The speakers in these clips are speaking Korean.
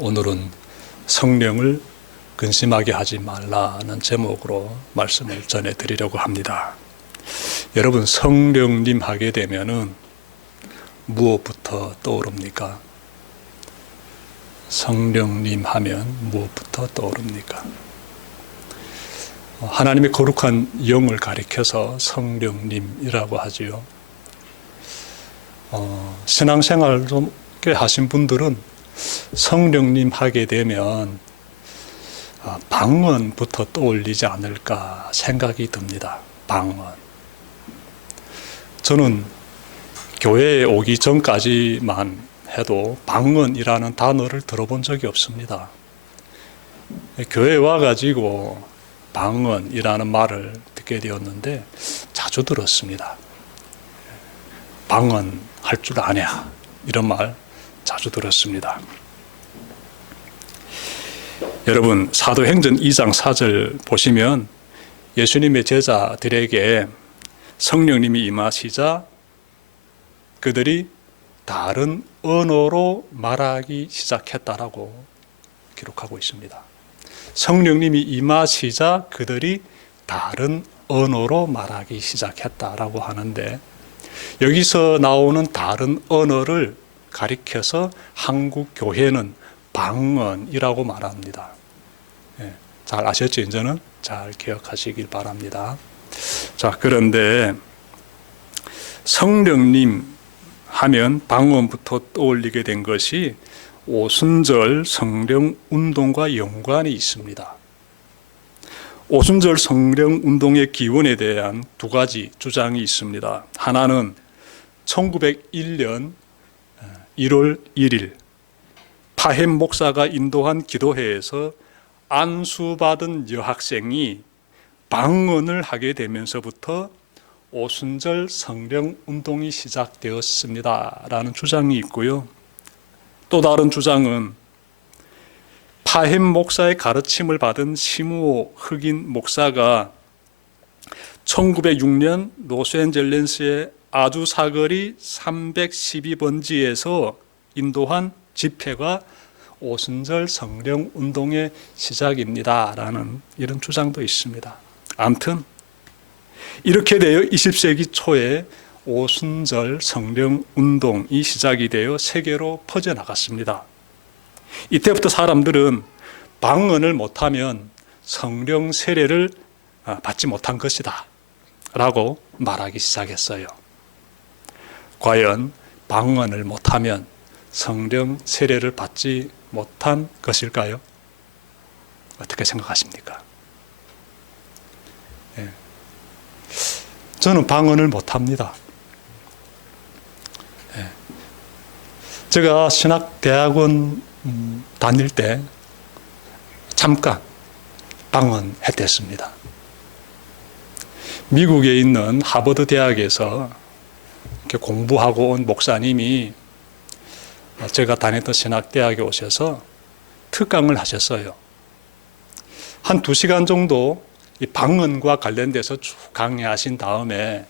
오늘은 성령을 근심하게 하지 말라는 제목으로 말씀을 전해드리려고 합니다. 여러분, 성령님 하게 되면은 무엇부터 떠오릅니까? 성령님 하면 무엇부터 떠오릅니까? 하나님의 거룩한 영을 가리켜서 성령님이라고 하지요. 신앙생활 좀 꽤 하신 분들은 성령님 하게 되면 방언부터 떠올리지 않을까 생각이 듭니다. 방언. 저는 교회에 오기 전까지만 해도 방언이라는 단어를 들어본 적이 없습니다. 교회에 와가지고 방언이라는 말을 듣게 되었는데 자주 들었습니다. 방언 할 줄 아냐, 이런 말 자주 들었습니다. 여러분, 사도행전 2장 4절 보시면 예수님의 제자들에게 성령님이 임하시자 그들이 다른 언어로 말하기 시작했다라고 기록하고 있습니다. 성령님이 임하시자 그들이 다른 언어로 말하기 시작했다라고 하는데, 여기서 나오는 다른 언어를 가리켜서 한국 교회는 방언이라고 말합니다. 잘 아셨죠? 이제는 잘 기억하시길 바랍니다. 자, 그런데 성령님 하면 방언부터 떠올리게 된 것이 오순절 성령 운동과 연관이 있습니다. 오순절 성령 운동의 기원에 대한 두 가지 주장이 있습니다. 하나는 1901년 1월 1일 파햄 목사가 인도한 기도회에서 안수받은 여학생이 방언을 하게 되면서부터 오순절 성령 운동이 시작되었습니다 라는 주장이 있고요. 또 다른 주장은 파햄 목사의 가르침을 받은 시므오 흑인 목사가 1906년 로스앤젤레스의 아주 사거리 312번지에서 인도한 집회가 오순절 성령 운동의 시작입니다 라는 이런 주장도 있습니다. 아무튼 이렇게 되어 20세기 초에 오순절 성령 운동이 시작이 되어 세계로 퍼져나갔습니다. 이때부터 사람들은 방언을 못하면 성령 세례를 받지 못한 것이다 라고 말하기 시작했어요. 과연 방언을 못하면 성령 세례를 받지 못한 것일까요? 어떻게 생각하십니까? 저는 방언을 못합니다. 제가 신학대학원 다닐 때 잠깐 방언했댔습니다. 미국에 있는 하버드 대학에서 이렇게 공부하고 온 목사님이 제가 다녔던 신학대학에 오셔서 특강을 하셨어요. 한 2시간 정도 이 방언과 관련돼서 쭉 강의하신 다음에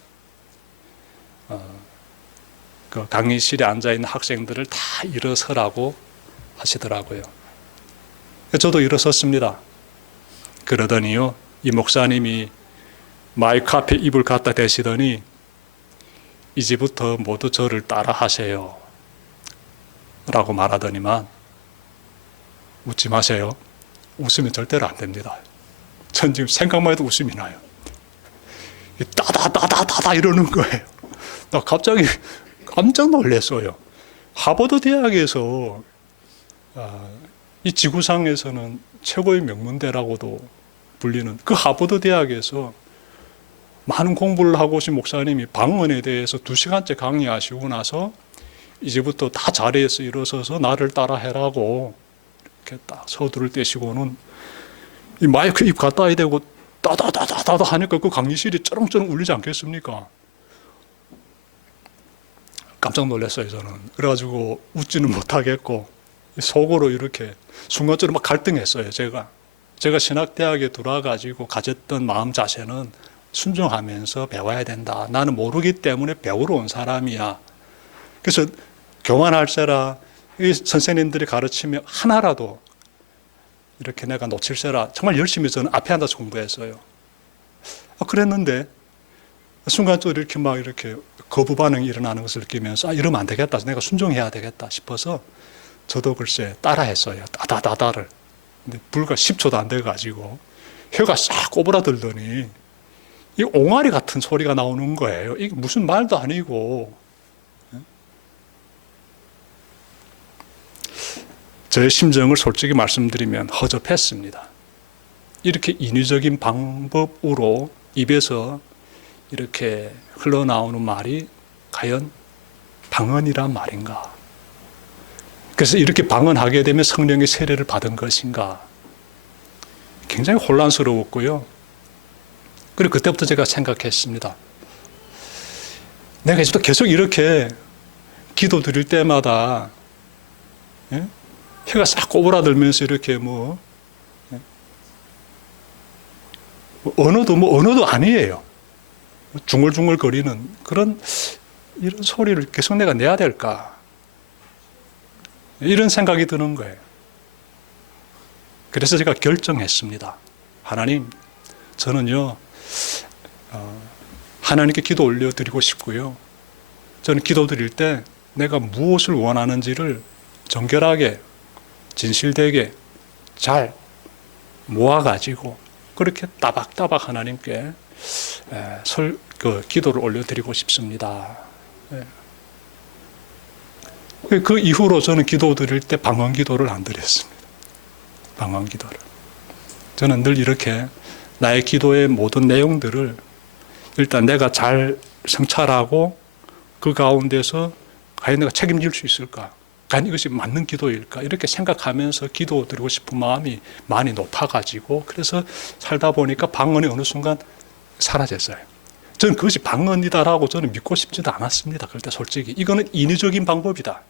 그 강의실에 앉아있는 학생들을 다 일어서라고 하시더라고요. 저도 일어섰습니다. 그러더니요, 이 목사님이 마이크 앞에 입을 갖다 대시더니 이제부터 모두 저를 따라 하세요 라고 말하더니만 웃지 마세요. 웃으면 절대로 안 됩니다. 전 지금 생각만 해도 웃음이 나요. 따다다다다다 이러는 거예요. 나 갑자기 깜짝 놀랐어요. 하버드 대학에서 이 지구상에서는 최고의 명문대라고도 불리는 그 하버드 대학에서 많은 공부를 하고 오신 목사님이 방언에 대해서 2시간째 강의하시고 나서 이제부터 다 자리에서 일어서서 나를 따라 해라고 이렇게 딱 서두를 떼시고는 이 마이크 입 갖다 해야 되고 따다다다다 하니까 그 강의실이 쩌렁쩌렁 울리지 않겠습니까? 깜짝 놀랐어요, 저는. 그래가지고 웃지는 못하겠고 속으로 이렇게 순간적으로 막 갈등했어요. 제가 신학대학에 들어와가지고 가졌던 마음 자세는 순종하면서 배워야 된다. 나는 모르기 때문에 배우러 온 사람이야. 그래서 교만할세라 이 선생님들이 가르치며 하나라도 이렇게 내가 놓칠세라 정말 열심히 저는 앞에 앉아서 공부했어요. 그랬는데 순간적으로 이렇게 막 이렇게 거부 반응이 일어나는 것을 느끼면서 이러면 안 되겠다, 내가 순종해야 되겠다 싶어서 저도 글쎄 따라했어요. 따다다다를. 근데 불과 10초도 안 돼가지고 혀가 싹 꼬부라들더니 이 옹알이 같은 소리가 나오는 거예요. 이게 무슨 말도 아니고. 저의 심정을 솔직히 말씀드리면 허접했습니다. 이렇게 인위적인 방법으로 입에서 이렇게 흘러나오는 말이 과연 방언이란 말인가? 그래서 이렇게 방언하게 되면 성령의 세례를 받은 것인가? 굉장히 혼란스러웠고요. 그리고 그때부터 제가 생각했습니다. 내가 계속 이렇게 기도 드릴 때마다 혀가 싹 꼬부라들면서 이렇게 언어도 아니에요. 중얼중얼 거리는 이런 소리를 계속 내가 내야 될까? 이런 생각이 드는 거예요. 그래서 제가 결정했습니다. 하나님, 저는요, 하나님께 기도 올려드리고 싶고요. 저는 기도 드릴 때 내가 무엇을 원하는지를 정결하게, 진실되게 잘 모아가지고 그렇게 따박따박 하나님께 기도를 올려드리고 싶습니다. 그 이후로 저는 기도 드릴 때 방언 기도를 안 드렸습니다. 방언 기도를. 저는 늘 이렇게 나의 기도의 모든 내용들을 일단 내가 잘 성찰하고 그 가운데서 과연 내가 책임질 수 있을까? 과연 이것이 맞는 기도일까? 이렇게 생각하면서 기도 드리고 싶은 마음이 많이 높아가지고 그래서 살다 보니까 방언이 어느 순간 사라졌어요. 저는 그것이 방언이다라고 저는 믿고 싶지도 않았습니다. 그럴 때 솔직히. 이거는 인위적인 방법이다.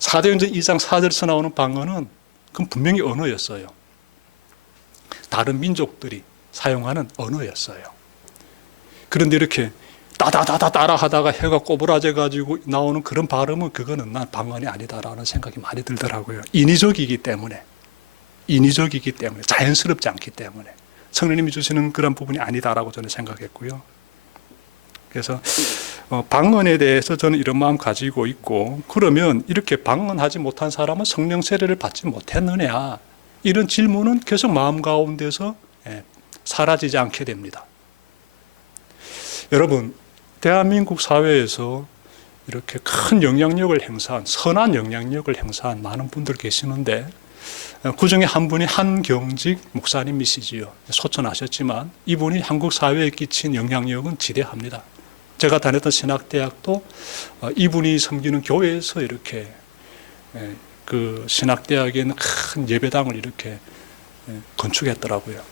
사도행전 2장 4절에서 나오는 방언은 그건 분명히 언어였어요. 다른 민족들이 사용하는 언어였어요. 그런데 이렇게 따다다다 따라 하다가 혀가 꼬부라져 가지고 나오는 그런 발음은 그거는 난 방언이 아니다라는 생각이 많이 들더라고요. 인위적이기 때문에 자연스럽지 않기 때문에 성령님이 주시는 그런 부분이 아니다라고 저는 생각했고요. 그래서 방언에 대해서 저는 이런 마음 가지고 있고, 그러면 이렇게 방언하지 못한 사람은 성령 세례를 받지 못했느냐, 이런 질문은 계속 마음 가운데서 사라지지 않게 됩니다. 여러분, 대한민국 사회에서 이렇게 큰 영향력을 행사한, 선한 영향력을 행사한 많은 분들 계시는데 그 중에 한 분이 한경직 목사님이시지요. 소천하셨지만 이분이 한국 사회에 끼친 영향력은 지대합니다. 제가 다녔던 신학대학도 이분이 섬기는 교회에서 이렇게 그 신학대학에 있는 큰 예배당을 이렇게 건축했더라고요.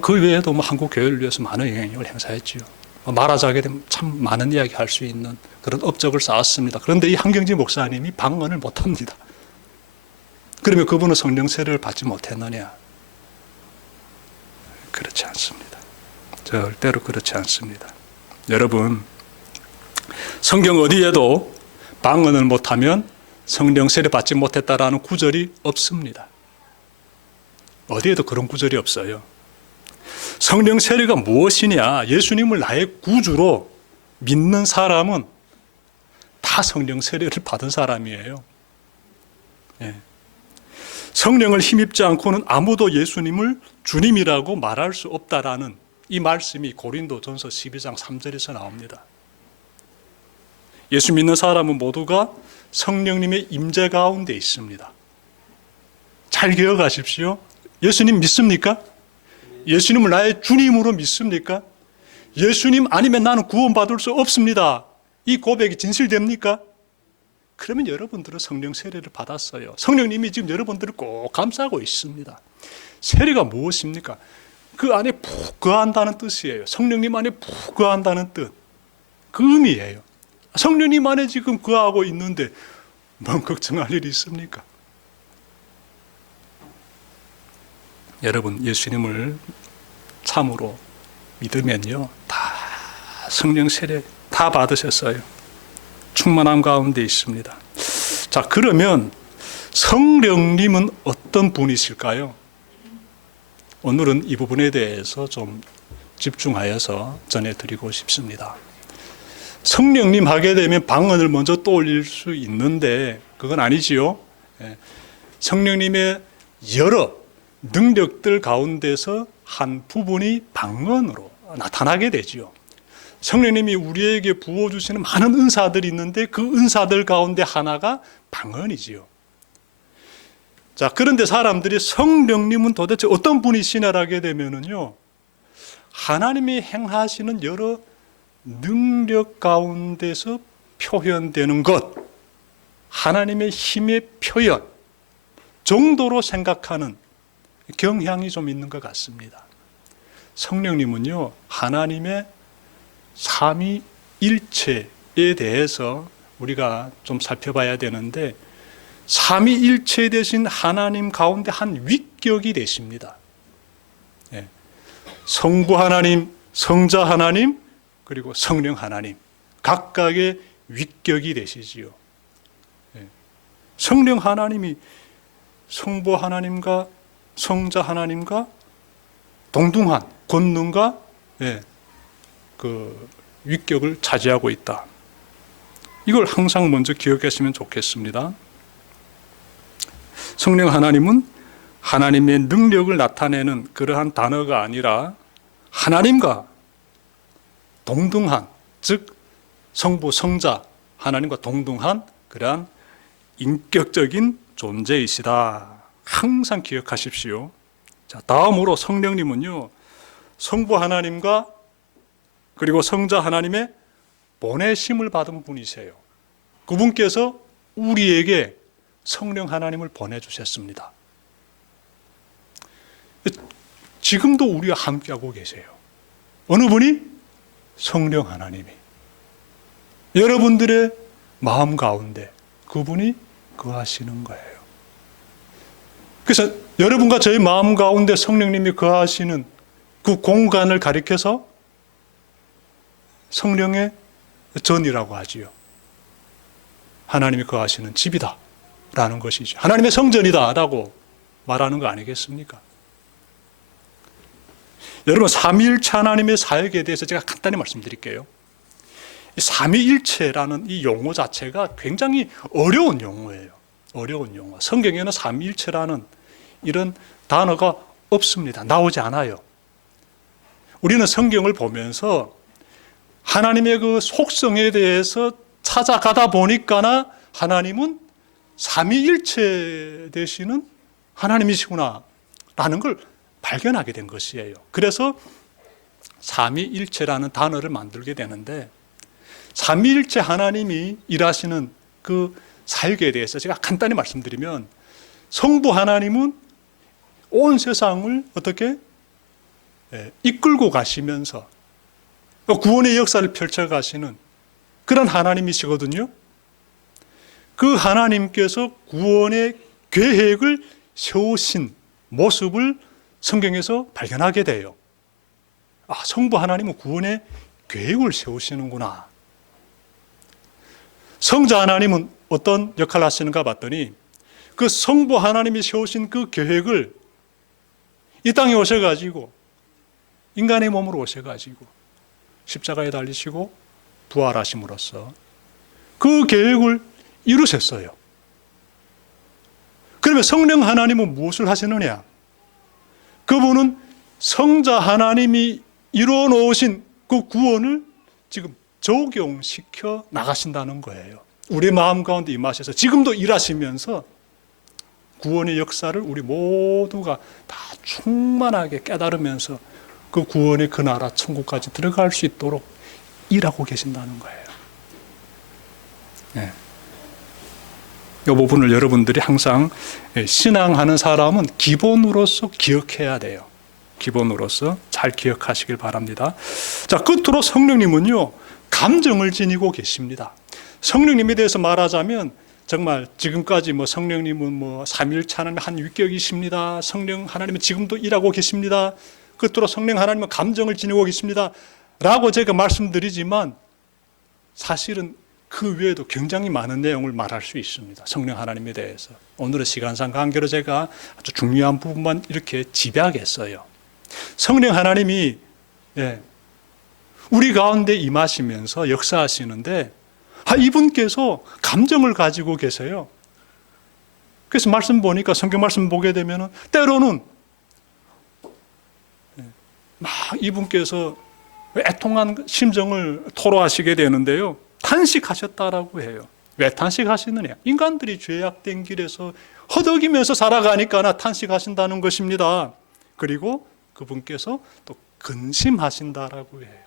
그 외에도 한국 교회를 위해서 많은 영향력을 행사했지요. 말하자게 되면 참 많은 이야기 할 수 있는 그런 업적을 쌓았습니다. 그런데 이 한경직 목사님이 방언을 못합니다. 그러면 그분은 성령 세례를 받지 못했느냐? 그렇지 않습니다. 절대로 그렇지 않습니다. 여러분, 성경 어디에도 방언을 못하면 성령 세례 받지 못했다라는 구절이 없습니다. 어디에도 그런 구절이 없어요. 성령 세례가 무엇이냐? 예수님을 나의 구주로 믿는 사람은 다 성령 세례를 받은 사람이에요. 성령을 힘입지 않고는 아무도 예수님을 주님이라고 말할 수 없다라는 이 말씀이 고린도전서 12장 3절에서 나옵니다. 예수 믿는 사람은 모두가 성령님의 임재 가운데 있습니다. 잘 기억하십시오. 예수님 믿습니까? 예수님을 나의 주님으로 믿습니까? 예수님 아니면 나는 구원받을 수 없습니다. 이 고백이 진실됩니까? 그러면 여러분들은 성령 세례를 받았어요. 성령님이 지금 여러분들을 꼭 감싸고 있습니다. 세례가 무엇입니까? 그 안에 푹 거한다는 뜻이에요. 성령님 안에 푹 거한다는 뜻. 그 의미예요. 성령님 안에 지금 거하고 있는데 뭔 걱정할 일이 있습니까? 여러분, 예수님을 참으로 믿으면요, 다 성령 세례 다 받으셨어요. 충만함 가운데 있습니다. 자, 그러면 성령님은 어떤 분이실까요? 오늘은 이 부분에 대해서 좀 집중하여서 전해드리고 싶습니다. 성령님 하게 되면 방언을 먼저 떠올릴 수 있는데 그건 아니지요. 성령님의 여러 능력들 가운데서 한 부분이 방언으로 나타나게 되지요. 성령님이 우리에게 부어주시는 많은 은사들이 있는데 그 은사들 가운데 하나가 방언이지요. 자, 그런데 사람들이 성령님은 도대체 어떤 분이시냐라게 되면은요, 하나님이 행하시는 여러 능력 가운데서 표현되는 것, 하나님의 힘의 표현 정도로 생각하는 경향이 좀 있는 것 같습니다. 성령님은요, 하나님의 삼위일체에 대해서 우리가 좀 살펴봐야 되는데, 삼위일체 되신 하나님 가운데 한 위격이 되십니다. 성부 하나님, 성자 하나님, 그리고 성령 하나님 각각의 위격이 되시지요. 성령 하나님이 성부 하나님과 성자 하나님과 동등한 권능과 그 위격을 차지하고 있다. 이걸 항상 먼저 기억하시면 좋겠습니다. 성령 하나님은 하나님의 능력을 나타내는 그러한 단어가 아니라 하나님과 동등한, 즉 성부, 성자, 하나님과 동등한 그러한 인격적인 존재이시다. 항상 기억하십시오. 자, 다음으로 성령님은요, 성부 하나님과 그리고 성자 하나님의 보내심을 받은 분이세요. 그분께서 우리에게 성령 하나님을 보내주셨습니다. 지금도 우리와 함께하고 계세요. 어느 분이? 성령 하나님이. 여러분들의 마음 가운데 그분이 거하시는 거예요. 그래서 여러분과 저희 마음 가운데 성령님이 거하시는 그 공간을 가리켜서 성령의 전이라고 하지요. 하나님이 거하시는 집이다 라는 것이죠. 하나님의 성전이다 라고 말하는 거 아니겠습니까? 여러분, 삼위일체 하나님의 사역에 대해서 제가 간단히 말씀드릴게요. 삼위일체라는 이 용어 자체가 굉장히 어려운 용어예요. 어려운 용어. 성경에는 삼위일체라는 이런 단어가 없습니다. 나오지 않아요. 우리는 성경을 보면서 하나님의 그 속성에 대해서 찾아가다 보니까나 하나님은 삼위일체 되시는 하나님이시구나 라는 걸 발견하게 된 것이에요. 그래서 삼위일체라는 단어를 만들게 되는데, 삼위일체 하나님이 일하시는 그 사역에 대해서 제가 간단히 말씀드리면, 성부 하나님은 온 세상을 어떻게 이끌고 가시면서 구원의 역사를 펼쳐가시는 그런 하나님이시거든요. 그 하나님께서 구원의 계획을 세우신 모습을 성경에서 발견하게 돼요. 아, 성부 하나님은 구원의 계획을 세우시는구나. 성자 하나님은 어떤 역할을 하시는가 봤더니 그 성부 하나님이 세우신 그 계획을 이 땅에 오셔가지고 인간의 몸으로 오셔가지고 십자가에 달리시고 부활하심으로써 그 계획을 이루셨어요. 그러면 성령 하나님은 무엇을 하시느냐? 그분은 성자 하나님이 이루어 놓으신 그 구원을 지금 적용시켜 나가신다는 거예요. 우리 마음 가운데 임하셔서 지금도 일하시면서 구원의 역사를 우리 모두가 다 충만하게 깨달으면서 그 구원의 그 나라 천국까지 들어갈 수 있도록 일하고 계신다는 거예요. 네. 이 부분을 여러분들이 항상 신앙하는 사람은 기본으로서 기억해야 돼요. 기본으로서 잘 기억하시길 바랍니다. 자, 끝으로 성령님은요, 감정을 지니고 계십니다. 성령님에 대해서 말하자면 정말 지금까지 성령님은 삼위일체 하나님의 한 위격이십니다. 성령 하나님은 지금도 일하고 계십니다. 끝으로 성령 하나님은 감정을 지니고 계십니다 라고 제가 말씀드리지만 사실은 그 외에도 굉장히 많은 내용을 말할 수 있습니다. 성령 하나님에 대해서. 오늘은 시간상 관계로 제가 아주 중요한 부분만 이렇게 집약했어요. 성령 하나님이 우리 가운데 임하시면서 역사하시는데 이분께서 감정을 가지고 계세요. 그래서 말씀 보니까 성경 말씀 보게 되면 때로는 막 이분께서 애통한 심정을 토로하시게 되는데요. 탄식하셨다라고 해요. 왜 탄식하시느냐? 인간들이 죄악된 길에서 허덕이면서 살아가니까 탄식하신다는 것입니다. 그리고 그분께서 또 근심하신다라고 해요.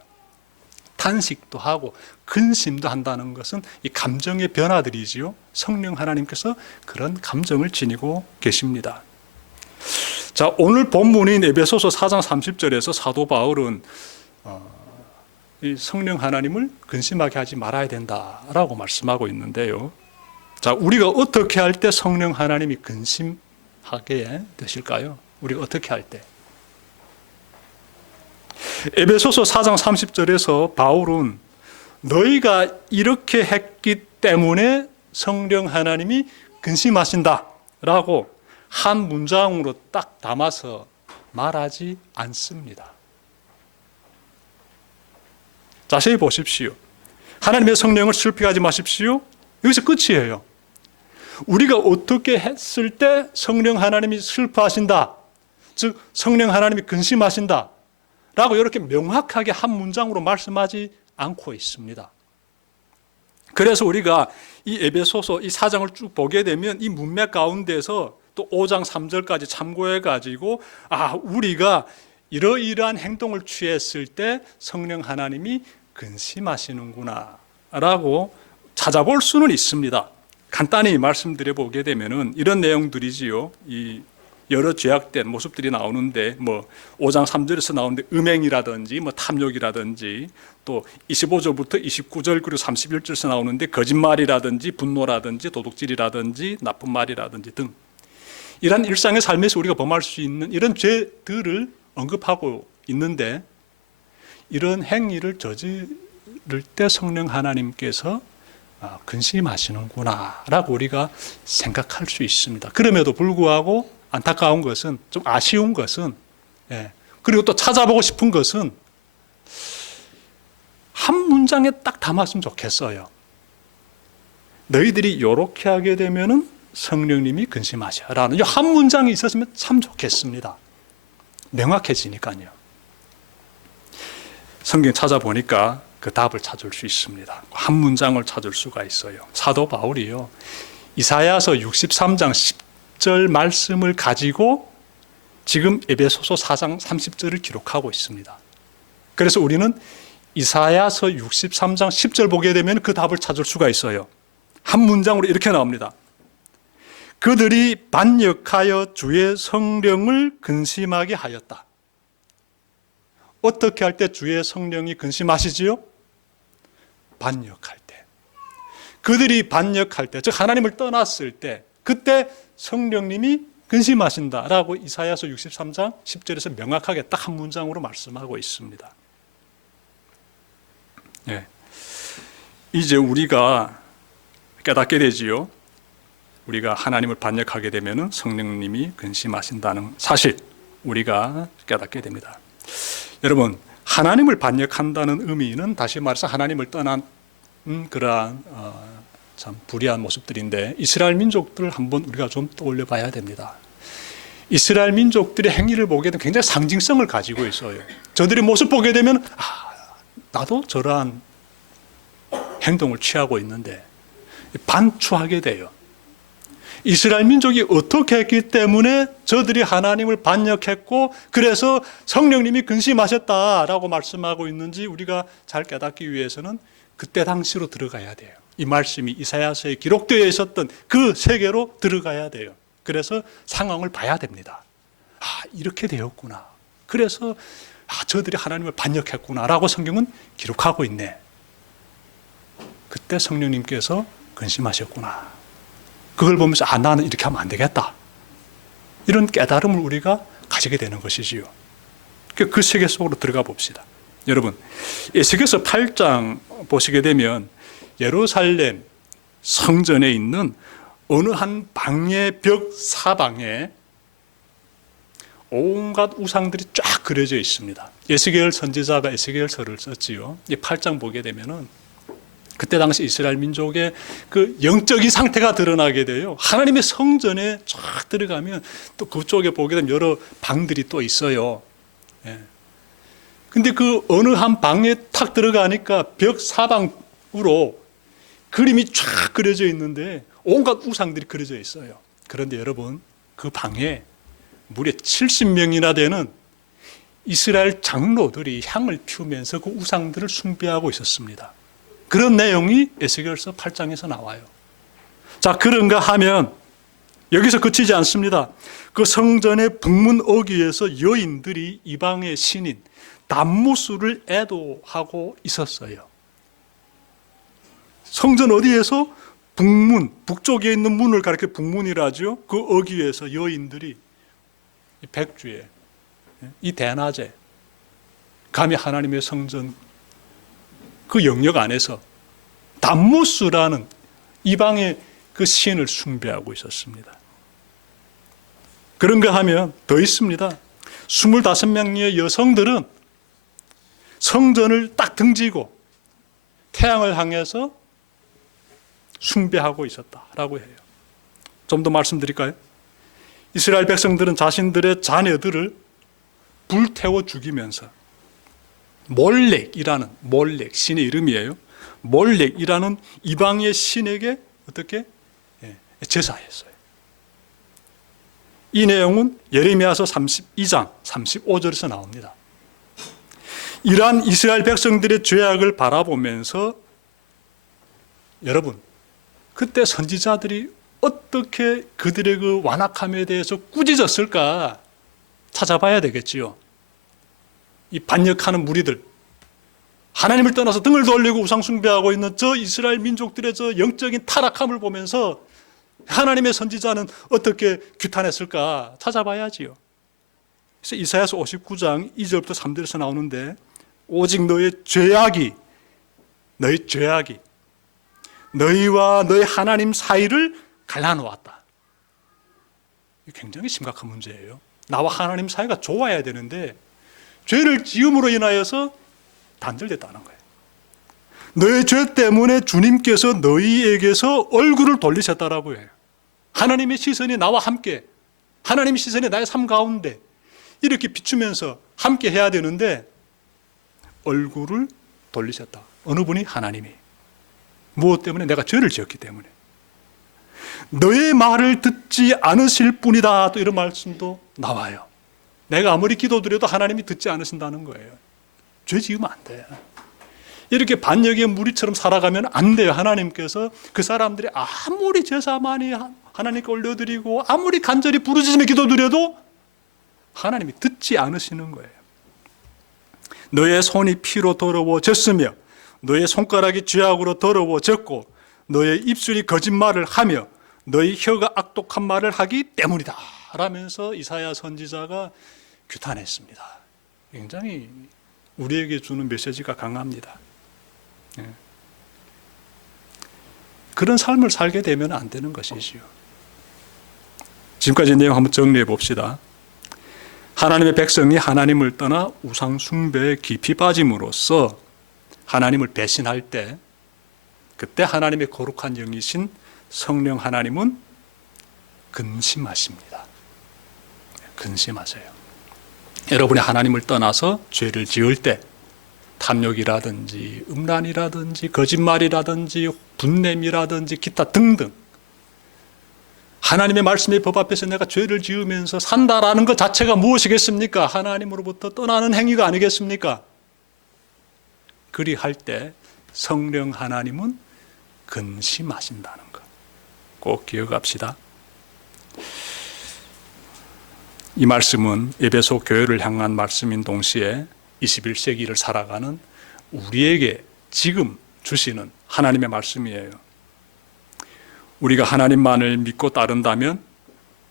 탄식도 하고 근심도 한다는 것은 이 감정의 변화들이지요. 성령 하나님께서 그런 감정을 지니고 계십니다. 자, 오늘 본문인 에베소서 4장 30절에서 사도 바울은 이 성령 하나님을 근심하게 하지 말아야 된다라고 말씀하고 있는데요. 자, 우리가 어떻게 할 때 성령 하나님이 근심하게 되실까요? 우리가 어떻게 할 때? 에베소서 4장 30절에서 바울은 너희가 이렇게 했기 때문에 성령 하나님이 근심하신다라고 한 문장으로 딱 담아서 말하지 않습니다. 자세히 보십시오. 하나님의 성령을 슬피하지 마십시오. 여기서 끝이에요. 우리가 어떻게 했을 때 성령 하나님이 슬퍼하신다, 즉 성령 하나님이 근심하신다 라고 이렇게 명확하게 한 문장으로 말씀하지 않고 있습니다. 그래서 우리가 이 에베소서 이 4장을 쭉 보게 되면 이 문맥 가운데서 또 5장 3절까지 참고해 가지고 우리가 이러이러한 행동을 취했을 때 성령 하나님이 근심하시는구나 라고 찾아볼 수는 있습니다. 간단히 말씀드려 보게 되면은 이런 내용들이지요. 이 여러 죄악된 모습들이 나오는데 5장 3절에서 나오는데 음행이라든지 탐욕이라든지 또 25절부터 29절 그리고 31절에서 나오는데 거짓말이라든지 분노라든지 도둑질이라든지 나쁜 말이라든지 등 이런 일상의 삶에서 우리가 범할 수 있는 이런 죄들을 언급하고 있는데 이런 행위를 저지를 때 성령 하나님께서 근심하시는구나 라고 우리가 생각할 수 있습니다. 그럼에도 불구하고 안타까운 것은, 좀 아쉬운 것은, 그리고 또 찾아보고 싶은 것은 한 문장에 딱 담았으면 좋겠어요. 너희들이 이렇게 하게 되면은 성령님이 근심하셔라는 이 한 문장이 있었으면 참 좋겠습니다. 명확해지니까요. 성경 찾아보니까 그 답을 찾을 수 있습니다. 한 문장을 찾을 수가 있어요. 사도 바울이요, 이사야서 63장 10절 말씀을 가지고 지금 에베소서 4장 30절을 기록하고 있습니다. 그래서 우리는 이사야서 63장 10절 보게 되면 그 답을 찾을 수가 있어요. 한 문장으로 이렇게 나옵니다. 그들이 반역하여 주의 성령을 근심하게 하였다. 어떻게 할 때 주의 성령이 근심하시지요? 반역할 때. 그들이 반역할 때, 즉 하나님을 떠났을 때, 그때 성령님이 근심하신다라고 이사야서 63장 10절에서 명확하게 딱 한 문장으로 말씀하고 있습니다. 이제 우리가 깨닫게 되지요. 우리가 하나님을 반역하게 되면 성령님이 근심하신다는 사실 우리가 깨닫게 됩니다. 여러분, 하나님을 반역한다는 의미는 다시 말해서 하나님을 떠난 그러한 참 불의한 모습들인데 이스라엘 민족들을 한번 우리가 좀 떠올려 봐야 됩니다. 이스라엘 민족들의 행위를 보게 되면 굉장히 상징성을 가지고 있어요. 저들의 모습 보게 되면 나도 저러한 행동을 취하고 있는데 반추하게 돼요. 이스라엘 민족이 어떻게 했기 때문에 저들이 하나님을 반역했고 그래서 성령님이 근심하셨다라고 말씀하고 있는지 우리가 잘 깨닫기 위해서는 그때 당시로 들어가야 돼요. 이 말씀이 이사야서에 기록되어 있었던 그 세계로 들어가야 돼요. 그래서 상황을 봐야 됩니다. 이렇게 되었구나. 그래서 저들이 하나님을 반역했구나라고 성경은 기록하고 있네. 그때 성령님께서 근심하셨구나. 그걸 보면서 나는 이렇게 하면 안 되겠다. 이런 깨달음을 우리가 가지게 되는 것이지요. 그 세계 속으로 들어가 봅시다. 여러분, 에스겔서 8장 보시게 되면 예루살렘 성전에 있는 어느 한 방의 벽 사방에 온갖 우상들이 쫙 그려져 있습니다. 에스겔 선지자가 에스겔서를 썼지요. 이 8장 보게 되면은 그때 당시 이스라엘 민족의 그 영적인 상태가 드러나게 돼요. 하나님의 성전에 쫙 들어가면 또 그쪽에 보게 되면 여러 방들이 또 있어요. 예. 근데 그 어느 한 방에 탁 들어가니까 벽 사방으로 그림이 쫙 그려져 있는데 온갖 우상들이 그려져 있어요. 그런데 여러분, 그 방에 무려 70명이나 되는 이스라엘 장로들이 향을 피우면서 그 우상들을 숭배하고 있었습니다. 그런 내용이 에스겔서 8장에서 나와요. 자, 그런가 하면 여기서 그치지 않습니다. 그 성전의 북문 어귀에서 여인들이 이방의 신인 담무스를 애도하고 있었어요. 성전 어디에서? 북문, 북쪽에 있는 문을 가리켜 북문이라 하죠. 그 어귀에서 여인들이 이 백주에, 이 대낮에 감히 하나님의 성전 그 영역 안에서 담무스라는 이방의 그 신을 숭배하고 있었습니다. 그런가 하면 더 있습니다. 25명의 여성들은 성전을 딱 등지고 태양을 향해서 숭배하고 있었다라고 해요. 좀 더 말씀드릴까요? 이스라엘 백성들은 자신들의 자녀들을 불태워 죽이면서 몰렉이라는, 몰렉 신의 이름이에요. 몰렉이라는 이방의 신에게 어떻게 제사했어요. 이 내용은 예레미야서 32장 35절에서 나옵니다. 이러한 이스라엘 백성들의 죄악을 바라보면서 여러분, 그때 선지자들이 어떻게 그들의 그 완악함에 대해서 꾸짖었을까 찾아봐야 되겠지요. 이 반역하는 무리들, 하나님을 떠나서 등을 돌리고 우상 숭배하고 있는 저 이스라엘 민족들의 저 영적인 타락함을 보면서 하나님의 선지자는 어떻게 규탄했을까 찾아봐야지요. 그래서 이사야서 59장 2절부터 3절에서 나오는데, 오직 너의 죄악이 너희와 너희 하나님 사이를 갈라놓았다. 굉장히 심각한 문제예요. 나와 하나님 사이가 좋아야 되는데 죄를 지음으로 인하여서 단절됐다는 거예요. 너의 죄 때문에 주님께서 너희에게서 얼굴을 돌리셨다라고 해요. 하나님의 시선이 나와 함께, 하나님의 시선이 나의 삶 가운데 이렇게 비추면서 함께 해야 되는데 얼굴을 돌리셨다. 어느 분이? 하나님이. 무엇 때문에? 내가 죄를 지었기 때문에. 너의 말을 듣지 않으실 뿐이다. 또 이런 말씀도 나와요. 내가 아무리 기도드려도 하나님이 듣지 않으신다는 거예요. 죄 지으면 안 돼. 이렇게 반역의 무리처럼 살아가면 안 돼요. 하나님께서 그 사람들이 아무리 제사 많이 하나님께 올려드리고 아무리 간절히 부르짖으며 기도드려도 하나님이 듣지 않으시는 거예요. 너의 손이 피로 더러워졌으며 너의 손가락이 죄악으로 더러워졌고 너의 입술이 거짓말을 하며 너의 혀가 악독한 말을 하기 때문이다 라면서 이사야 선지자가 규탄했습니다. 굉장히 우리에게 주는 메시지가 강합니다. 그런 삶을 살게 되면 안 되는 것이지요. 지금까지 내용 한번 정리해 봅시다. 하나님의 백성이 하나님을 떠나 우상 숭배에 깊이 빠짐으로써 하나님을 배신할 때, 그때 하나님의 거룩한 영이신 성령 하나님은 근심하십니다. 근심하세요. 여러분이 하나님을 떠나서 죄를 지을 때 탐욕이라든지 음란이라든지 거짓말이라든지 분냄이라든지 기타 등등 하나님의 말씀의 법 앞에서 내가 죄를 지으면서 산다라는 것 자체가 무엇이겠습니까? 하나님으로부터 떠나는 행위가 아니겠습니까? 그리할 때 성령 하나님은 근심하신다는 것 꼭 기억합시다. 이 말씀은 에베소 교회를 향한 말씀인 동시에 21세기를 살아가는 우리에게 지금 주시는 하나님의 말씀이에요. 우리가 하나님만을 믿고 따른다면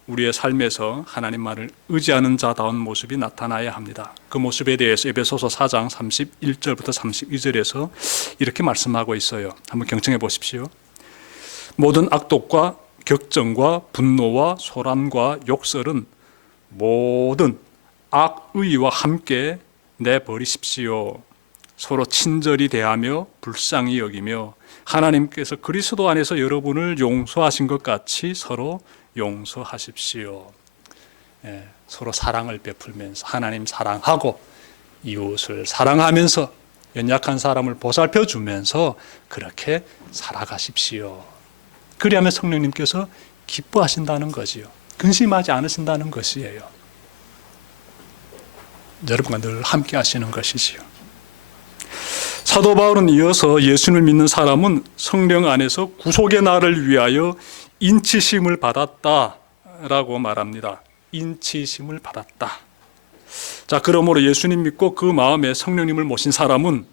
우리의 삶에서 하나님만을 의지하는 자다운 모습이 나타나야 합니다. 그 모습에 대해서 에베소서 4장 31절부터 32절에서 이렇게 말씀하고 있어요. 한번 경청해 보십시오. 모든 악독과 격정과 분노와 소란과 욕설은 모든 악의와 함께 내버리십시오. 서로 친절히 대하며 불쌍히 여기며 하나님께서 그리스도 안에서 여러분을 용서하신 것 같이 서로 용서하십시오. 서로 사랑을 베풀면서 하나님 사랑하고 이웃을 사랑하면서 연약한 사람을 보살펴 주면서 그렇게 살아가십시오. 그리하면 성령님께서 기뻐하신다는 것이요. 근심하지 않으신다는 것이에요. 여러분과 늘 함께 하시는 것이지요. 사도 바울은 이어서 예수님을 믿는 사람은 성령 안에서 구속의 날을 위하여 인치심을 받았다라고 말합니다. 인치심을 받았다. 자, 그러므로 예수님 믿고 그 마음에 성령님을 모신 사람은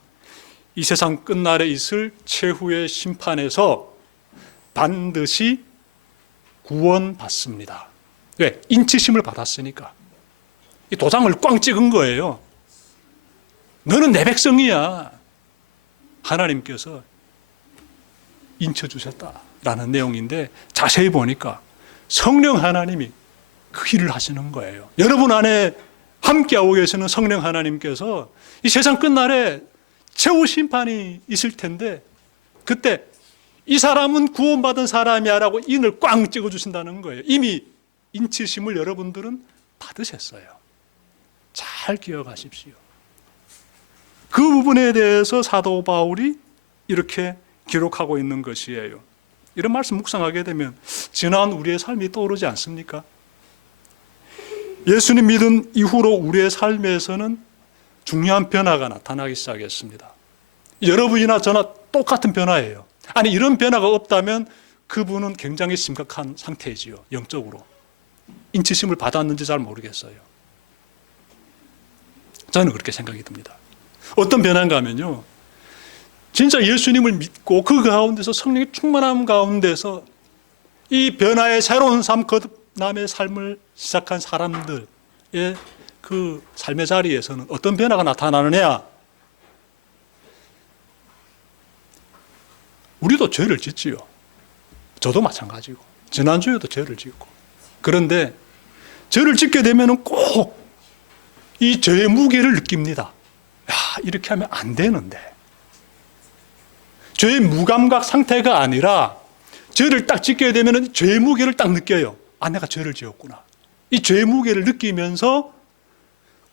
이 세상 끝날에 있을 최후의 심판에서 반드시 구원받습니다. 왜? 인치심을 받았으니까. 이 도장을 꽝 찍은 거예요. 너는 내 백성이야. 하나님께서 인쳐주셨다라는 내용인데 자세히 보니까 성령 하나님이 그 일을 하시는 거예요. 여러분 안에 함께하고 계시는 성령 하나님께서 이 세상 끝날에 최후 심판이 있을 텐데 그때 이 사람은 구원받은 사람이야 라고 인을 꽝 찍어주신다는 거예요. 이미 인치심을 여러분들은 받으셨어요. 잘 기억하십시오. 그 부분에 대해서 사도 바울이 이렇게 기록하고 있는 것이에요. 이런 말씀 묵상하게 되면 지난 우리의 삶이 떠오르지 않습니까? 예수님 믿은 이후로 우리의 삶에서는 중요한 변화가 나타나기 시작했습니다. 여러분이나 저나 똑같은 변화예요. 아니 이런 변화가 없다면 그분은 굉장히 심각한 상태이지요. 영적으로. 인치심을 받았는지 잘 모르겠어요. 저는 그렇게 생각이 듭니다. 어떤 변화인가 하면요. 진짜 예수님을 믿고 그 가운데서 성령의 충만함 가운데서 이 변화의 새로운 삶, 거듭남의 삶을 시작한 사람들의 그 삶의 자리에서는 어떤 변화가 나타나느냐? 우리도 죄를 짓지요. 저도 마찬가지고 지난주에도 죄를 짓고 그런데 죄를 짓게 되면 꼭 이 죄의 무게를 느낍니다. 야, 이렇게 하면 안 되는데. 죄의 무감각 상태가 아니라 죄를 딱 짓게 되면 죄의 무게를 딱 느껴요. 아, 내가 죄를 지었구나. 이 죄의 무게를 느끼면서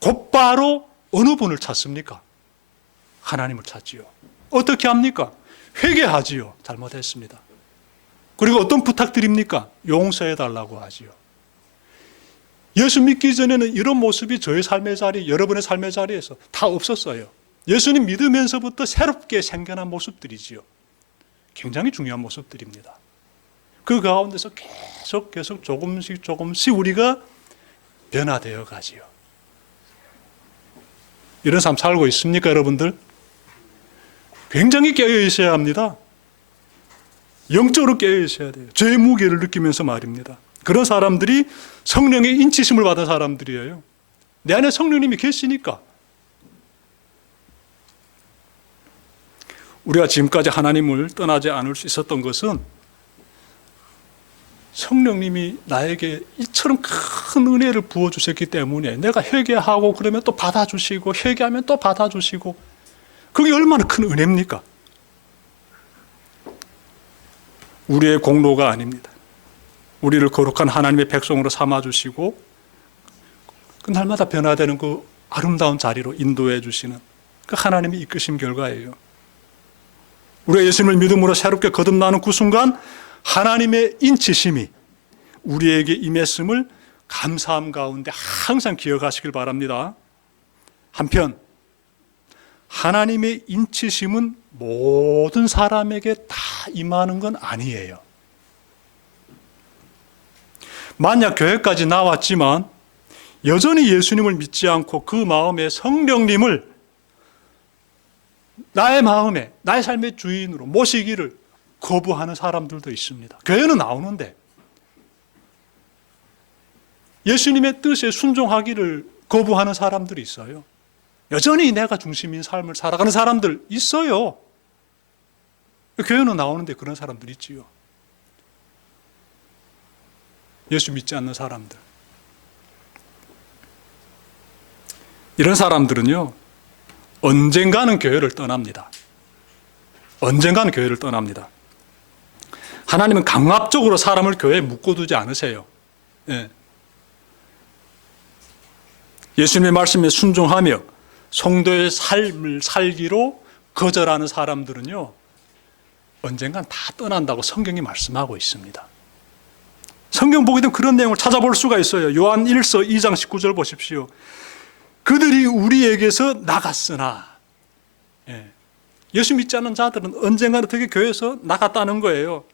곧바로 어느 분을 찾습니까? 하나님을 찾지요. 어떻게 합니까? 회개하지요. 잘못했습니다. 그리고 어떤 부탁드립니까? 용서해달라고 하지요. 예수 믿기 전에는 이런 모습이 저의 삶의 자리, 여러분의 삶의 자리에서 다 없었어요. 예수님 믿으면서부터 새롭게 생겨난 모습들이지요. 굉장히 중요한 모습들입니다. 그 가운데서 계속 조금씩 우리가 변화되어 가지요. 이런 삶 살고 있습니까, 여러분들? 굉장히 깨어 있어야 합니다. 영적으로 깨어 있어야 돼요. 죄의 무게를 느끼면서 말입니다. 그런 사람들이 성령의 인치심을 받은 사람들이에요. 내 안에 성령님이 계시니까. 우리가 지금까지 하나님을 떠나지 않을 수 있었던 것은 성령님이 나에게 이처럼 큰 은혜를 부어주셨기 때문에 내가 회개하고 그러면 또 받아주시고 회개하면 또 받아주시고 그게 얼마나 큰 은혜입니까? 우리의 공로가 아닙니다. 우리를 거룩한 하나님의 백성으로 삼아주시고 그 날마다 변화되는 그 아름다운 자리로 인도해 주시는 그 하나님이 이끄신 결과예요. 우리가 예수님을 믿음으로 새롭게 거듭나는 그 순간 하나님의 인치심이 우리에게 임했음을 감사함 가운데 항상 기억하시길 바랍니다. 한편 하나님의 인치심은 모든 사람에게 다 임하는 건 아니에요. 만약 교회까지 나왔지만 여전히 예수님을 믿지 않고 그 마음에 성령님을 나의 마음에 나의 삶의 주인으로 모시기를 거부하는 사람들도 있습니다. 교회는 나오는데 예수님의 뜻에 순종하기를 거부하는 사람들이 있어요. 여전히 내가 중심인 삶을 살아가는 사람들 있어요. 교회는 나오는데 그런 사람들 있지요. 예수 믿지 않는 사람들. 이런 사람들은요, 언젠가는 교회를 떠납니다. 언젠가는 교회를 떠납니다. 하나님은 강압적으로 사람을 교회에 묶어두지 않으세요. 예. 예수님의 말씀에 순종하며 성도의 삶을 살기로 거절하는 사람들은요, 언젠간 다 떠난다고 성경이 말씀하고 있습니다. 성경 보게 되면 그런 내용을 찾아볼 수가 있어요. 요한 1서 2장 19절 보십시오. 그들이 우리에게서 나갔으나, 예. 예수 믿지 않는 자들은 언젠가는 어떻게 교회에서 나갔다는 거예요.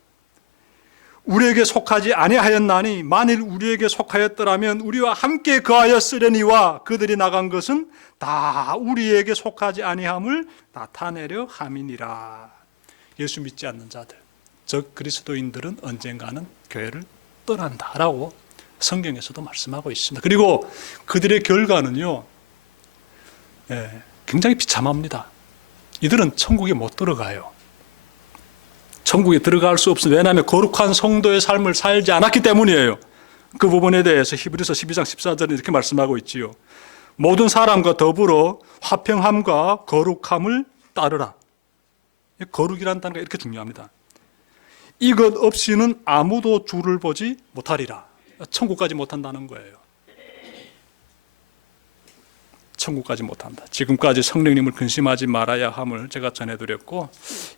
우리에게 속하지 아니하였나니 만일 우리에게 속하였더라면 우리와 함께 거하였으려니와 그들이 나간 것은 다 우리에게 속하지 아니함을 나타내려 함이니라. 예수 믿지 않는 자들, 즉 그리스도인들은 언젠가는 교회를 떠난다라고 성경에서도 말씀하고 있습니다. 그리고 그들의 결과는요, 굉장히 비참합니다. 이들은 천국에 못 들어가요. 천국에 들어갈 수 없습니다. 왜냐하면 거룩한 성도의 삶을 살지 않았기 때문이에요. 그 부분에 대해서 히브리서 12장 14절에 이렇게 말씀하고 있지요. 모든 사람과 더불어 화평함과 거룩함을 따르라. 거룩이라는 단어가 이렇게 중요합니다. 이것 없이는 아무도 주를 보지 못하리라. 천국까지 못한다는 거예요. 천국까지 못한다. 지금까지 성령님을 근심하지 말아야 함을 제가 전해드렸고,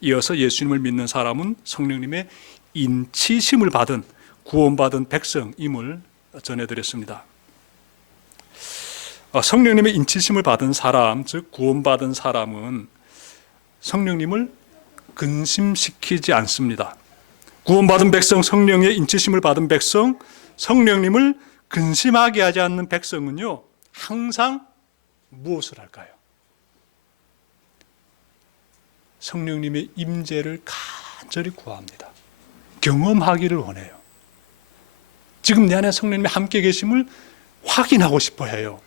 이어서 예수님을 믿는 사람은 성령님의 인치심을 받은 구원받은 백성임을 전해드렸습니다. 성령님의 인치심을 받은 사람, 즉 구원받은 사람은 성령님을 근심시키지 않습니다. 구원받은 백성, 성령의 인치심을 받은 백성, 성령님을 근심하게 하지 않는 백성은요, 항상 무엇을 할까요? 성령님의 임재를 간절히 구합니다. 경험하기를 원해요. 지금 내 안에 성령님이 함께 계심을 확인하고 싶어 해요.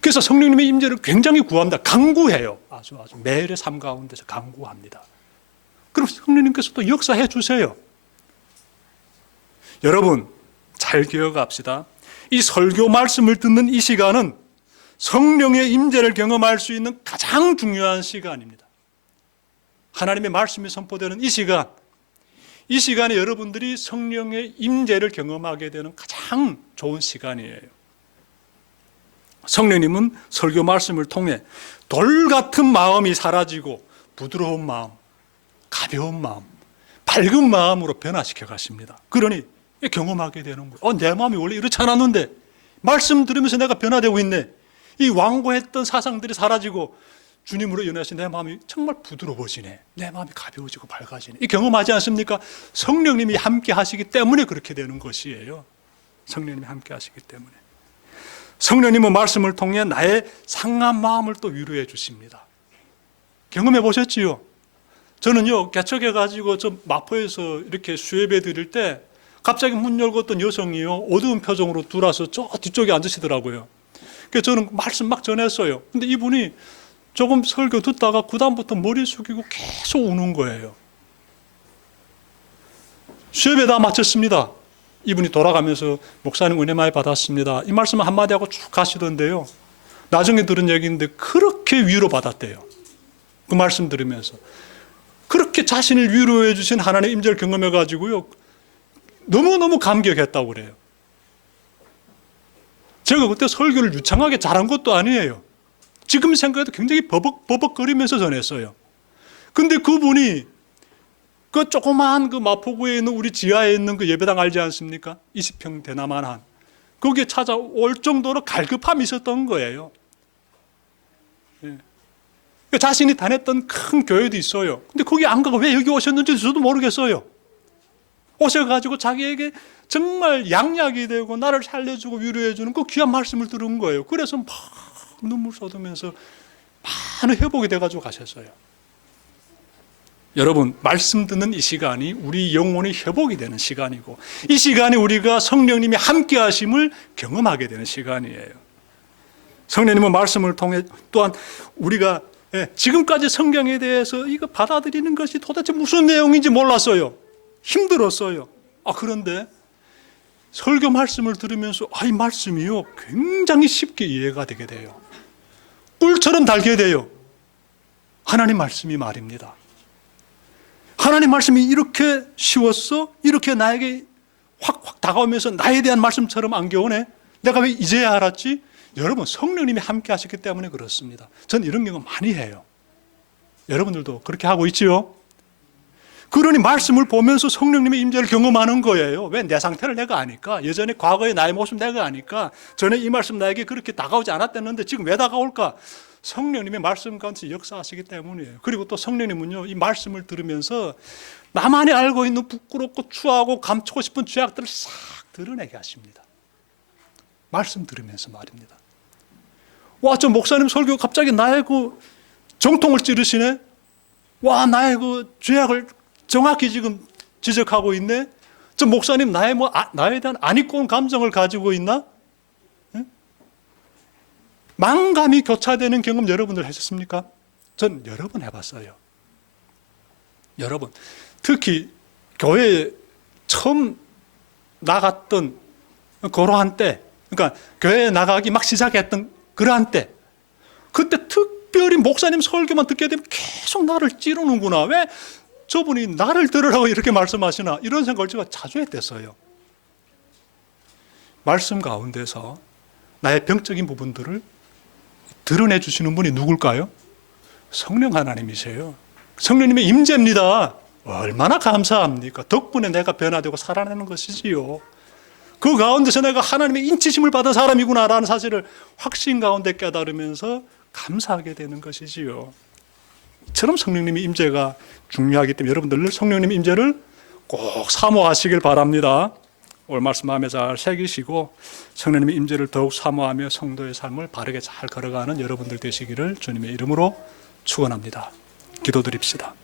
그래서 성령님의 임재를 굉장히 구합니다. 간구해요. 아주 매일의 삶 가운데서 간구합니다. 그럼 성령님께서 또 역사해 주세요. 여러분, 잘 기억합시다. 이 설교 말씀을 듣는 이 시간은 성령의 임재를 경험할 수 있는 가장 중요한 시간입니다. 하나님의 말씀이 선포되는 이 시간에 여러분들이 성령의 임재를 경험하게 되는 가장 좋은 시간이에요. 성령님은 설교 말씀을 통해 돌 같은 마음이 사라지고 부드러운 마음, 가벼운 마음, 밝은 마음으로 변화시켜 가십니다. 그러니 경험하게 되는 거예요. 내 마음이 원래 이렇지 않았는데 말씀 들으면서 내가 변화되고 있네. 이 완고했던 사상들이 사라지고 주님으로 연애하신 내 마음이 정말 부드러워지네. 내 마음이 가벼워지고 밝아지네. 이 경험하지 않습니까? 성령님이 함께 하시기 때문에 그렇게 되는 것이에요. 성령님이 함께 하시기 때문에. 성령님은 말씀을 통해 나의 상한 마음을 또 위로해 주십니다. 경험해 보셨지요? 저는요, 개척해가지고 저 마포에서 이렇게 수예배 드릴 때 갑자기 문 열고 어떤 여성이요, 어두운 표정으로 들어와서 저 뒤쪽에 앉으시더라고요. 그래서 저는 말씀 막 전했어요. 근데 이분이 조금 설교 듣다가 그다음부터 머리 숙이고 계속 우는 거예요. 수예배 다 마쳤습니다. 이분이 돌아가면서 목사님 은혜 많이 받았습니다. 이 말씀 한마디 하고 쭉 가시던데요. 나중에 들은 얘기인데 그렇게 위로받았대요. 그 말씀 들으면서. 그렇게 자신을 위로해 주신 하나님의 임재를 경험해가지고요, 너무너무 감격했다고 그래요. 제가 그때 설교를 유창하게 잘한 것도 아니에요. 지금 생각해도 굉장히 버벅거리면서 전했어요. 근데 그분이 그 조그마한 그 마포구에 있는 우리 지하에 있는 그 예배당 알지 않습니까? 20평 되나마한. 거기에 찾아올 정도로 갈급함이 있었던 거예요. 예. 자신이 다녔던 큰 교회도 있어요. 근데 거기 안 가고 왜 여기 오셨는지 저도 모르겠어요. 오셔가지고 자기에게 정말 양약이 되고 나를 살려주고 위로해주는 그 귀한 말씀을 들은 거예요. 그래서 막 막 눈물 쏟으면서 많은 회복이 돼가지고 가셨어요. 여러분, 말씀 듣는 이 시간이 우리 영혼의 회복이 되는 시간이고, 이 시간이 우리가 성령님이 함께 하심을 경험하게 되는 시간이에요. 성령님의 말씀을 통해 또한 우리가 지금까지 성경에 대해서 이거 받아들이는 것이 도대체 무슨 내용인지 몰랐어요. 힘들었어요. 그런데 설교 말씀을 들으면서 이 말씀이요, 굉장히 쉽게 이해가 되게 돼요. 꿀처럼 달게 돼요. 하나님 말씀이 말입니다. 하나님 말씀이 이렇게 쉬웠어? 이렇게 나에게 확 다가오면서 나에 대한 말씀처럼 안겨오네? 내가 왜 이제야 알았지? 여러분, 성령님이 함께 하셨기 때문에 그렇습니다. 저는 이런 경우 많이 해요. 여러분들도 그렇게 하고 있지요? 그러니 말씀을 보면서 성령님의 임재를 경험하는 거예요. 왜? 내 상태를 내가 아니까. 예전에 과거의 나의 모습 내가 아니까. 전에 이 말씀 나에게 그렇게 다가오지 않았다는데 지금 왜 다가올까? 성령님의 말씀 가운데 역사하시기 때문이에요. 그리고 또 성령님은요, 이 말씀을 들으면서 나만이 알고 있는 부끄럽고 추하고 감추고 싶은 죄악들을 싹 드러내게 하십니다. 말씀 들으면서 말입니다. 와, 저 목사님 설교 갑자기 나의 그 정통을 찌르시네? 와, 나의 그 죄악을 정확히 지금 지적하고 있네? 저 목사님 나에 대한 안 입고 온 감정을 가지고 있나? 망감이 교차되는 경험 여러분들 하셨습니까? 전 여러 번 해봤어요. 여러분, 특히 교회에 처음 나갔던 그러한 때, 그러니까 교회에 나가기 막 시작했던 그러한 때, 그때 특별히 목사님 설교만 듣게 되면 계속 나를 찌르는구나. 왜 저분이 나를 들으라고 이렇게 말씀하시나? 이런 생각을 제가 자주 했댔어요. 말씀 가운데서 나의 병적인 부분들을 드러내 주시는 분이 누굴까요? 성령 하나님이세요. 성령님의 임재입니다. 얼마나 감사합니까? 덕분에 내가 변화되고 살아나는 것이지요. 그 가운데서 내가 하나님의 인치심을 받은 사람이구나라는 사실을 확신 가운데 깨달으면서 감사하게 되는 것이지요. 이처럼 성령님의 임재가 중요하기 때문에 여러분들 성령님의 임재를 꼭 사모하시길 바랍니다. 오늘 말씀 마음에 잘 새기시고 성령님의 임재를 더욱 사모하며 성도의 삶을 바르게 잘 걸어가는 여러분들 되시기를 주님의 이름으로 축원합니다. 기도드립시다.